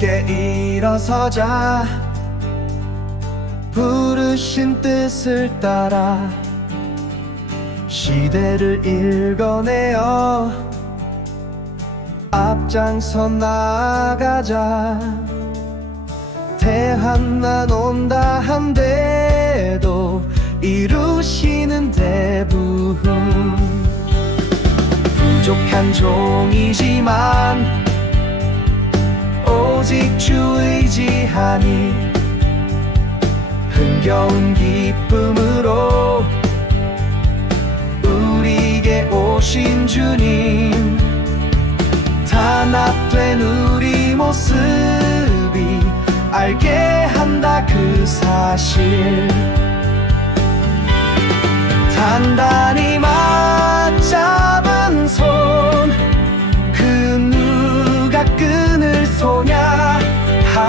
새롭게 일어서자. 부르신 뜻을 따라 시대를 읽어내어 앞장서 나가자. 대한난 온다 한데도 이루시는 대부분. 부족한 종이지만 오직 주 의지하니 흥겨운 기쁨으로 우리에게 오신 주님 단합된 우리 모습이 알게 한다 그 사실. 단단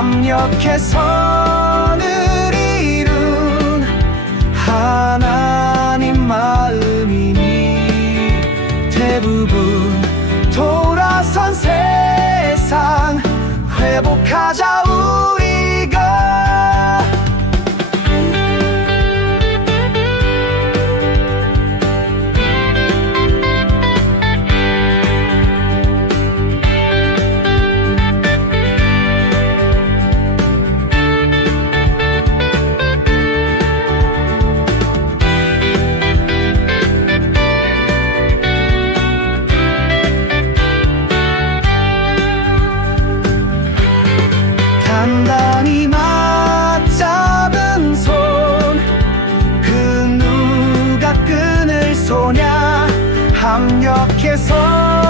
합력해 선을 이룬 하나님 마음이니 대부분 돌아선 세상 회복하자 소냐 합력해서